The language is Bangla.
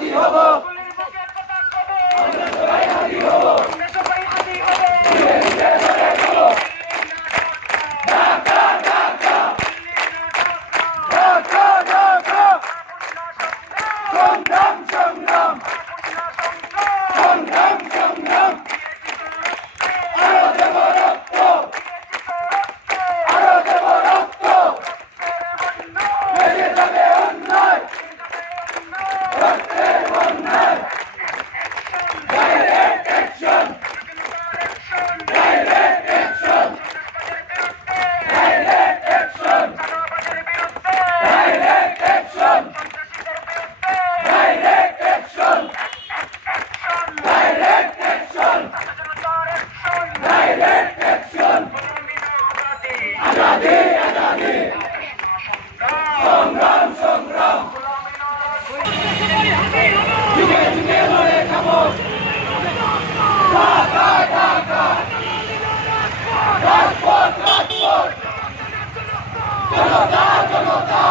হাজির হব, আমরা সবাই হাজির হব, ধীরে ধীরে ধরে চলো, ঢাকা ঢাকা ঢাকা ঢাকা, সংগ্রাম সংগ্রাম সংগ্রাম সংগ্রাম, আরো দেব রক্ত, আরো দেব রক্ত, বেড়ে যাবে অন্যায়, রক্তের বন্যায়, direct action, direct action, direct action, direct action, direct action, direct action, direct action, Azadi Azadi, সংগ্রাম সংগ্রাম, যুগে যুগে লড়ে খামোশ, ঢাকা ঢাকা রাজপথ রাজপথ, জনতা জনতা।